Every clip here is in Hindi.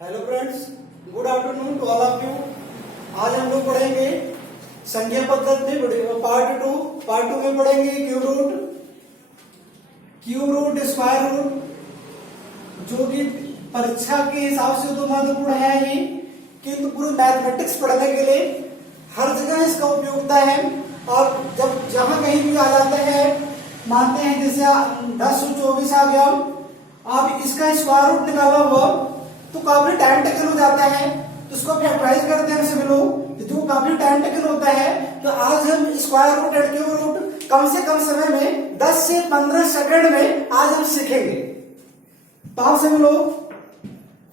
Hello friends, good afternoon to all of you. आज हम लोग पढ़ेंगे संख्या पद्धति पार्ट टू में पढ़ेंगे क्यूब रूट स्क्वायर रूट, जो कि परीक्षा के हिसाब से तो महत्वपूर्ण है ही, किंतु पूरे मैथमेटिक्स पढ़ने के लिए हर जगह इसका उपयोगिता है। और जब जहां कहीं भी आ जाता है, मानते हैं जैसे 1024 आ गया, आप इसका स्क्वायर रूट निकाला हुआ तो काफी टाइम टेकन हो जाता है, तो उसको फैक्टराइज करते हैं सभी लोग, जो काफी टाइम टेकन होता है। तो आज हम square root and cube root कम से कम समय में 10 से 15 सेकंड में आज हम सीखेंगे। तो आप सभी लोग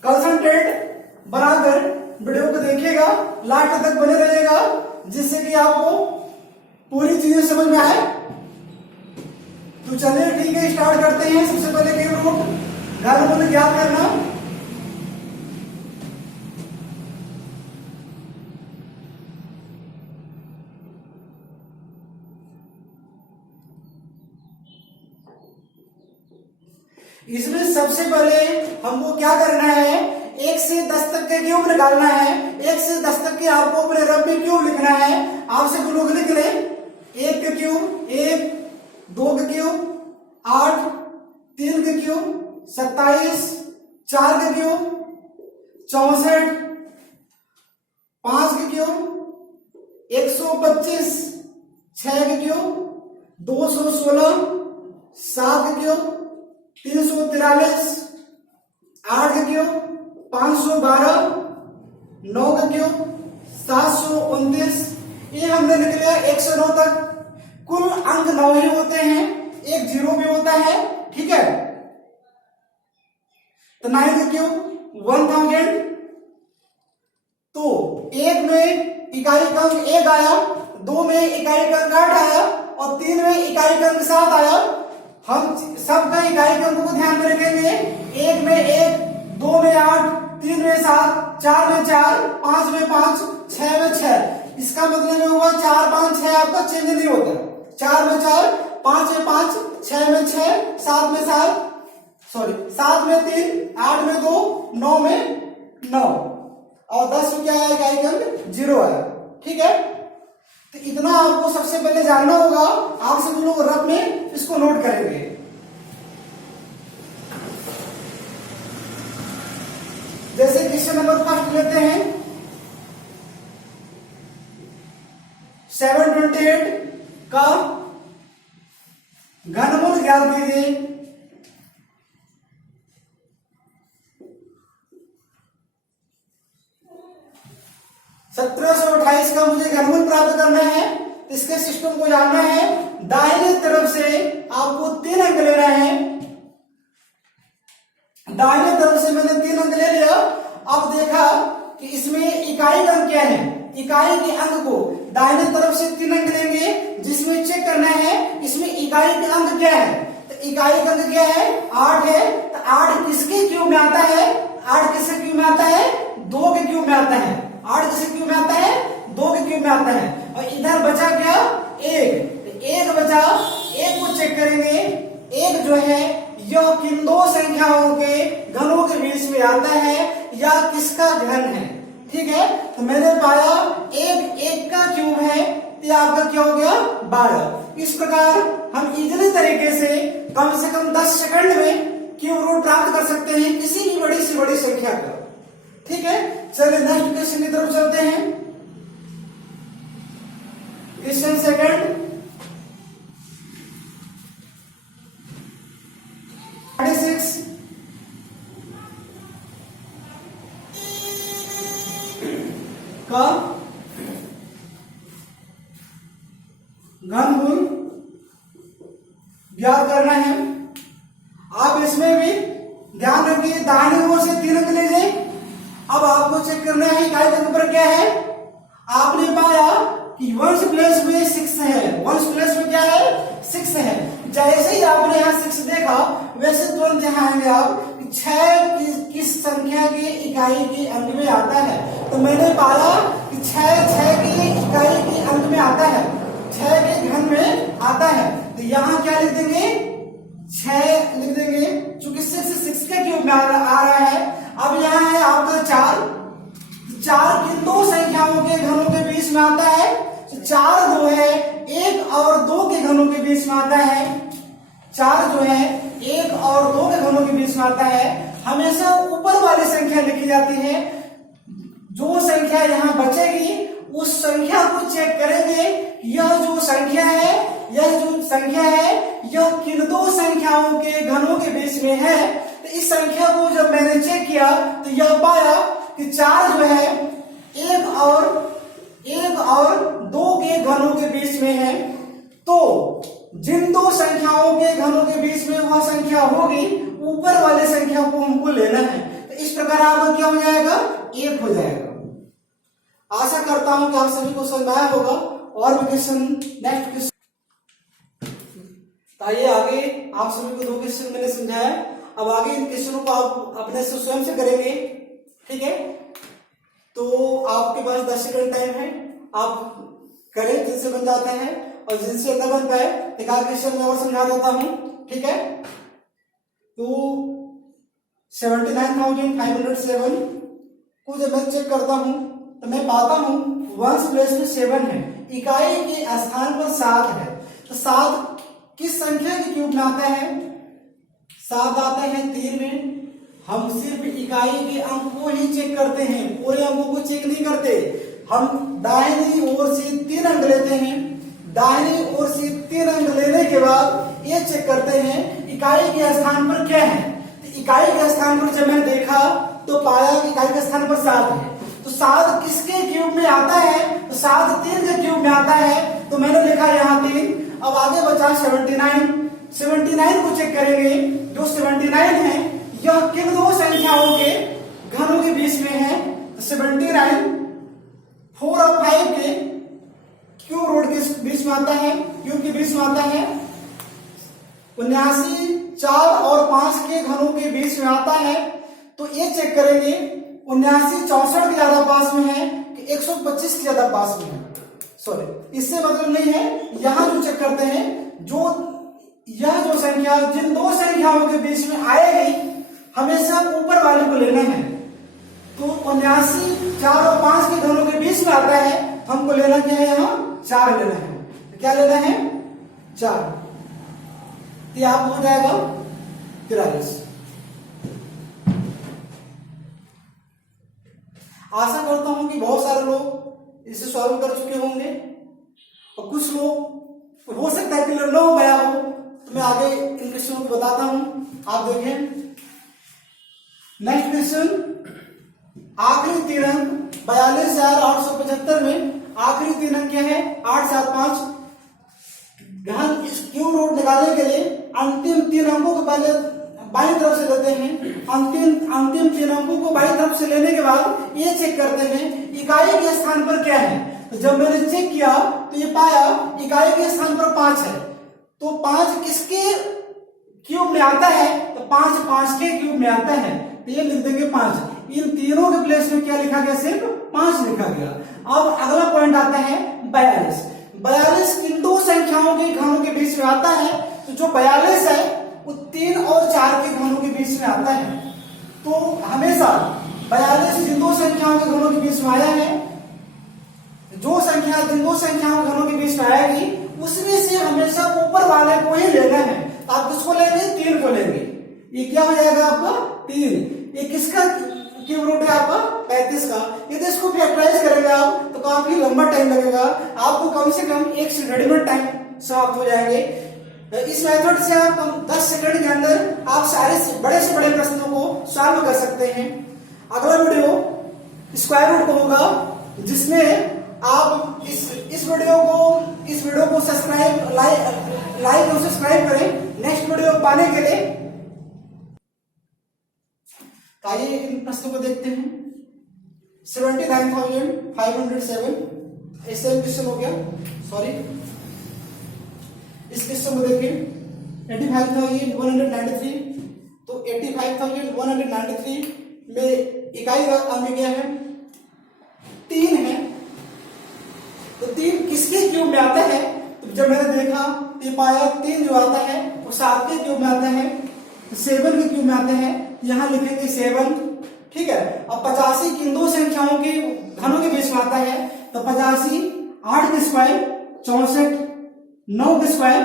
कंसंट्रेट बनाकर वीडियो को देखिएगा, लास्ट तक बने रहिएगा, जिससे कि आपको पूरी चीजें समझ में आए। तो चलिए ठीक है, स्टार्ट करते हैं। सबसे पहले क्यूब रूट घनमूल ज्ञात करना। इसमें सबसे पहले हमको क्या करना है, 1 से 10 तक के क्यूब निकालना है। 1 से 10 तक के आपको अपने रफ में क्यूब लिखना है। आपसे लोग लिख ले 1 का क्यूब 1, 2 का क्यूब 8, 3 का क्यूब 27, 4 का क्यूब 64, 5 का क्यूब 125, 6 का क्यूब 216, 7 का क्यूब 343, 8 का क्यूब 512, 9 का क्यूब 729। ये हमने लिख लिया 1 से 9 तक। कुल अंक 9 ही होते हैं, एक जीरो भी होता है, ठीक है। तो 9 का क्यूब 1000। तो 1 में इकाई अंक 1 आया, 2 में इकाई अंक 8 आया और 3 में इकाई अंक 7 आया। हम सबका इकाई अंक को ध्यान में रखेंगे। 1 में 1, 2 में 8, 3 में 7, 4 में 4, 5 में 5, 6 में 6। इसका मतलब ये हुआ 4, 5, 6 आपका चेंज नहीं होता। 4 में 4, 5 में 5, 6 में 6, 7 में 7, 7 में 3, 8 में 2, 9 में 9 और 10 में क्या आया, इकाई अंक 0 आया, ठीक है। तो इतना आपको सबसे पहले जानना होगा। आप सब लोग रफ में इसको नोट करेंगे। जैसे क्वेश्चन नंबर फर्स्ट लेते हैं, 728 का घनमूल ज्ञात कीजिए। सत्रह 28 का मुझे घनमूल प्राप्त करना है। इसके सिस्टम को जानना है। दाहिने तरफ से आपको 3 अंक लेना है। दाहिने तरफ से मैंने 3 अंक ले लिया। अब देखा कि इसमें इकाई अंक क्या है, इकाई के अंक को दाहिने तरफ से 3 अंक लेंगे, जिसमें चेक करना है इसमें इकाई के अंक क्या है। तो इकाई का अंक क्या है, 8 है। तो 8 किसके क्यूब में आता है, 8 किसके क्यूब में आता है, 2 के क्यूब में आता है। 8 किसके क्यूब में आता है, 2 के क्यूब में आता है। और इधर बचा क्या, 1। 1 बचा, 1 को चेक करेंगे। 1 जो है यह किन दो संख्याओं के घनों के बीच में आता है या किसका घन है, ठीक है। तो मैंने पाया 1 का क्यूब है, तो आपका क्या हो गया, 12। इस प्रकार हम इजीली तरीके से कम 10 सेकंड में क्यूब रूट प्राप्त कर सकते हैं किसी भी बड़ी से बड़ी संख्या का, ठीक है। चलिए नेक्स्ट क्वेश्चन की तरफ चलते हैं। क्वेश्चन सेकंड, 36 का घनमूल ज्ञात करना है। आप इसमें भी ध्यान रखिए, दाहिने ओर से 3 अंक ले लें। अब आपको चेक करना है इकाई अंक पर क्या है। आपने पाया कि 1 प्लस में 6 है। 1 प्लस में क्या है, 6 है। जैसे ही आपने यहाँ 6 देखा, वैसे तुरंत यहाँ आएंगे आप 6 किस संख्या के इकाई के अंक में आता है। तो मैंने पाया कि 6 की इकाई के अंक में आता है, 6 के घन में आता है। तो यहाँ क्या लिख देंगे, 6 लिख देंगे, चूंकि 6 के क्यूब में आ रहा है। अब यहाँ है आपका 4, 4 किन दो संख्याओं के घनों के बीच में आता है? 4 जो है 1 और 2 के घनों के बीच में आता है। 4 जो है 1 और 2 के घनों के बीच में आता है। हमेशा ऊपर वाली संख्या लिखी जाती है। जो संख्या यहां बचेगी उस संख्या को चेक करेंगे। यह जो संख्या है यह किन दो संख्याओं के घनों के बीच में है। तो इस संख्या को जब मैंने चेक किया तो यह पाया कि 4 जो है 1 और 2 के घनों के बीच में है। तो जिन दो संख्याओं के घनों के बीच में वह संख्या होगी, ऊपर वाले संख्या को हमको लेना है। तो इस प्रकार आपका क्या हो जाएगा? 1 हो जाएगा। आशा करता हूं कि आप सभी को समझ आया होगा। और भी क्वेश्चन, नेक्स्ट क्वेश्चन। आइए आगे, आप सभी को 2 क्वेश्चन मैंने समझाया। अब आगे इन क्वेश्चनों को आप अपने से स्वयं से करेंगे, ठीक है? तो आपके पास 10 सेकंड टाइम है, आप करें जिनसे बन जाते हैं, और जिनसे न बन पाए एक आध क्वेश्चन मैं और समझा देता हूं, ठीक है? तो 79,507 को जब मैं चेक करता हूं तो मैं पाता हूं वंस प्लेस में 7 है, इकाई के स्थान पर 7 है। तो 7 किस संख्या के क्यूब में आता है? 7 आता है 3 में। हम सिर्फ इकाई के अंक को ही चेक करते हैं, पूरे अंकों को चेक नहीं करते। हम दाहिनी ओर से 3 अंक लेते हैं। दाहिनी ओर से 3 अंक लेने के बाद ये चेक करते हैं इकाई के स्थान पर क्या है। तो इकाई के स्थान पर जब मैंने देखा तो पाया कि इकाई के स्थान पर 7 है। तो 7 किसके क्यूब में आता है? तो 7 3 के क्यूब में आता है। तो मैंने लिखा यहाँ 3। अब आगे बचा 79 को चेक करेंगे। जो 79 है यह किन दो संख्याओं के घनों के बीच में है? तो 79 4 और 5 के क्यूब रूट के बीच में आता है, क्यूब के बीच में आता है। 79 4 और 5 के घनों के बीच में आता है। तो ये चेक करेंगे 79 64 के ज्यादा पास में है कि 125 के ज्यादा पास में है। सॉरी, इससे मतलब नहीं है, यहां जो चेक करते हैं यह जो संख्या जिन दो संख्याओं के बीच में आएगी हमेशा ऊपर वाले को लेना है। तो 79 4 और 5 के घनों के बीच में आता है, हमको लेना क्या है? यहाँ 4 लेना है। तो क्या लेना है? 4। तो आप हो जाएगा 43। आशा करता हूं कि बहुत सारे लोग इसे सॉल्व कर चुके होंगे, और कुछ लोग हो सकता है क्लियर न हो गया हो। तो मैं आगे इन क्वेश्चनों को बताता हूं, आप देखें। नेक्स्ट क्वेश्चन, आखिरी 3 अंक 42,875 में आखिरी 3 अंक क्या है? 875। हम इस क्यूब रूट निकालने के लिए अंतिम 3 अंकों को पहले बाईं तरफ से लेते हैं। अंतिम 3 अंकों को बाईं तरफ से लेने के बाद ये चेक करते हैं इकाई के स्थान पर क्या है। तो जब मैंने चेक किया तो ये पाया इकाई के स्थान पर 5 है। तो 5 किसके क्यूब में आता है? तो 5 के क्यूब में आता है। तो ये लिख देंगे 5। इन तीनों के प्लेस में क्या लिखा गया? सिर्फ 5 लिखा गया। अब अगला पॉइंट आता है 42। 42 किन दो संख्याओं के घनों के बीच में आता है? तो जो 42 है वो 3 और 4 के घनों के बीच में आता है। तो हमेशा 42 जिन दो संख्याओं के घनों के बीच में आया है, जो संख्या जिन दो संख्याओं के घनों के बीच में आएगी उसमें से हमेशा ऊपर वाले को ही लेना है। आप किसको लेंगे? 3 को लेंगे। ये क्या हो जाएगा आपका? 3। ये किसका क्यूब रूट है आपका? 35 का। यदि इसको फैक्टराइज करेंगे आप तो काफी लंबा टाइम लगेगा आपको, कम से कम 1 से 1.5 मिनट टाइम समाप्त हो जाएंगे। इस मेथड से आप 10 सेकंड के अंदर आप सारे बड़े से बड़े प्रश्नों को सॉल्व कर सकते हैं। अगला वीडियो स्क्वायर रूट को होगा, जिसमें आप इस वीडियो को सब्सक्राइब लाइक और सब्सक्राइब करें नेक्स्ट वीडियो पाने के लिए। आइए इन प्रश्नों को देखते हैं। 79,507 ऐसे क्वेश्चन हो गया। सॉरी, इस क्वेश्चन को देखिए। 85,193। तो 85,193 में इकाई का अंक क्या है? 3 है। तो 3 किसके क्यूब में आता है? तो जब मैंने देखा तो पाया 3 जो आता है वो 7 के क्यूब में आता है, 7 के क्यूब में आता है। यहाँ लिखेंगे 7, ठीक है। अब 85 किन दो संख्याओं के घनों के बीच में आता है, तो 85 8 के स्क्वायर 64, 9 के स्क्वायर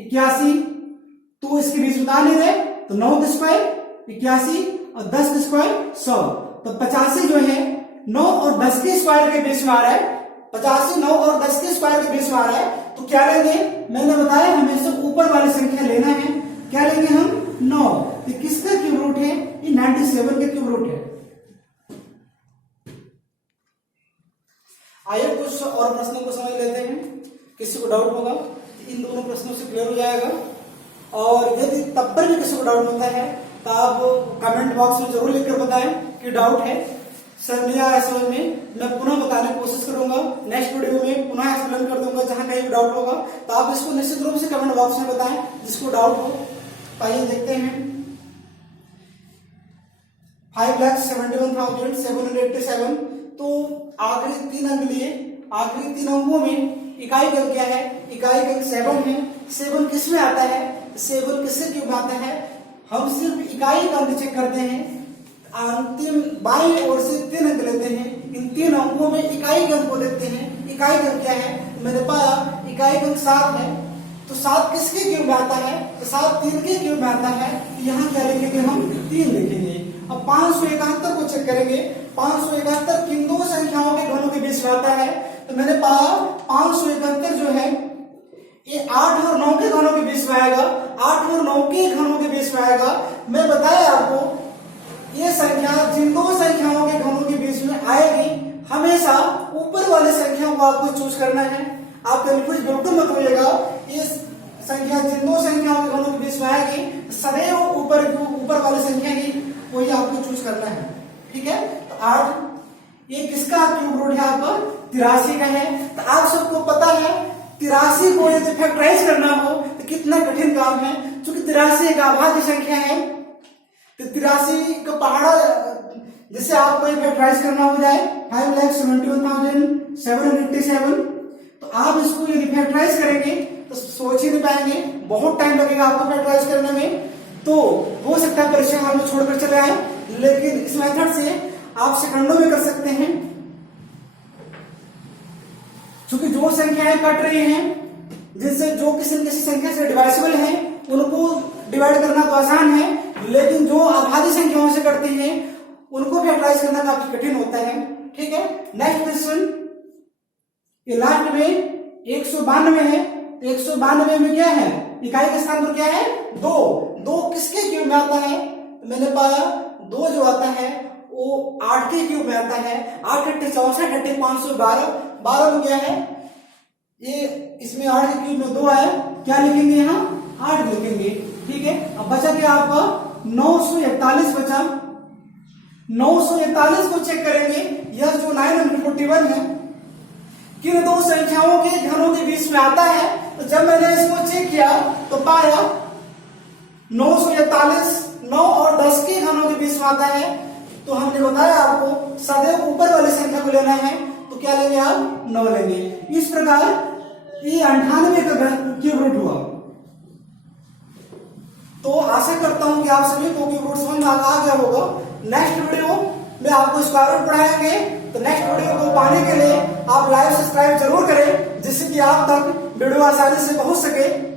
81, तो इसके बीच में आ नहीं रहे, तो 9 के स्क्वायर 81 और 10 के स्क्वायर 100, तो 85 जो है 9 और 10 के स्क्वायर के बीच में आ रहा है, 85 9 और 10 के स्क्वायर के बीच में आ रहा है, तो क्या लेंगे, मैंने बताया हमेशा ऊपर वाली संख्या लेना है, क्या लेंगे हम 9, तो किसका क्यूब रूट है, ये 97 का क्यूब रूट है। आइए कुछ और प्रश्नों को समझ लेते हैं, किसी को डाउट होगा इन दोनों प्रश्नों से क्लियर हो जाएगा, और यदि तब पर भी किसी को डाउट होता है तो आप कमेंट बॉक्स में जरूर लिखकर बताएं कि डाउट है, सर नहीं आया समझ में, मैं पुनः बताने की कोशिश करूंगा, नेक्स्ट वीडियो में पुनः एक्सप्लेन कर दूंगा, जहां कहीं भी डाउट होगा तो आप इसको निश्चित रूप से कमेंट बॉक्स में बताएं जिसको डाउट हो। आइए देखते हैं, 5,71,787, तो आखिरी 3 अंक लिए, आखिरी 3 अंकों में इकाई अंक क्या है, इकाई अंक 7 है। 7 किस में आता है, 7 किसके क्यूब में आता है, हम सिर्फ इकाई अंक चेक करते हैं, अंतिम बाईं ओर से 3 अंक लेते हैं, इन 3 अंकों में इकाई अंक को देखते हैं, इकाई अंक क्या है, तो मैंने पाया इकाई अंक 7 है, तो 7 किसके क्यूब में आता है, तो 7 3 के क्यूब में आता है, तो यहाँ क्या लिखेंगे हम 3 लिखेंगे। अब 571 को चेक करेंगे, 571 किन दो संख्याओं के घनों के बीच में आता है, तो मैंने पाया 571 जो है ये 8 और 9 के घनों के बीच में आएगा, 8 और 9 के घनों के बीच में आएगा। मैं बताया आपको ये संख्या जिन दो संख्याओं के घनों के बीच में आएगी, हमेशा ऊपर वाली संख्या को आपको चूज करना है, आप कंफ्यूज बिल्कुल मत होइएगा, ये संख्या जिन दो संख्याओं के घनों के बीच में आएगी सदैव ऊपर वाली संख्या ही कोई आपको चूज करना है, ठीक है। तो 8 ये किसका क्यूब रूट है, आपका 83 का है, तो आप सबको पता है 83 को यदि फैक्टराइज करना हो तो कितना कठिन काम है, क्योंकि 83 एक अभाज्य संख्या है, तो 83 का पहाड़ा जैसे आपको फैक्टराइज करना हो जाए 5,71,787, तो आप इसको यदि फैक्टराइज करेंगे तो सोच ही नहीं पाएंगे, बहुत टाइम लगेगा आपको फैक्टराइज करने में, तो हो सकता है परीक्षा हॉल में छोड़कर चले आए, लेकिन इस मेथड से आप सेकंडों में कर सकते हैं, क्योंकि जो संख्याएं कट रही हैं, जिनसे जो किसी न किसी संख्या से डिवाइसिबल है, उनको डिवाइड करना तो आसान है, लेकिन जो अभाज्य संख्याओं से कटती हैं उनको फैक्टराइज करना काफी कठिन होता है, ठीक है। नेक्स्ट क्वेश्चन, ये लास्ट में 192 है, 192 में क्या है, इकाई के स्थान पर क्या है 2, 2 किसके क्यूब में आता है, मैंने पाया 2 जो आता है वो 8 के क्यूब में आता है, 8 × 64 × 512, 12 में क्या है ये, इसमें 8 के क्यूब में 2 आया, क्या लिखेंगे यहाँ 8 लिखेंगे, ठीक है। अब बचा क्या आपका 941 बचा, 941 को चेक करेंगे, यह जो 941 है किन दो संख्याओं के घनों के बीच में आता है, तो जब मैंने इसको चेक किया तो पाया 941 9 और 10 के घनों के बीच में आता है, तो हमने बताया आपको सदैव ऊपर वाली संख्या को लेना है, तो क्या लेंगे आप 9 लेंगे। इस प्रकार ये 98 का क्यूब रूट हुआ। तो आशा करता हूं कि आप सभी को क्यूब रूट समझ में आ गया होगा। नेक्स्ट वीडियो में आपको स्क्वायर रूट पढ़ाएंगे, तो नेक्स्ट वीडियो को पाने के लिए आप लाइक सब्सक्राइब जरूर करें, जिससे कि आप तक वीडियो आसानी से पहुंच सके।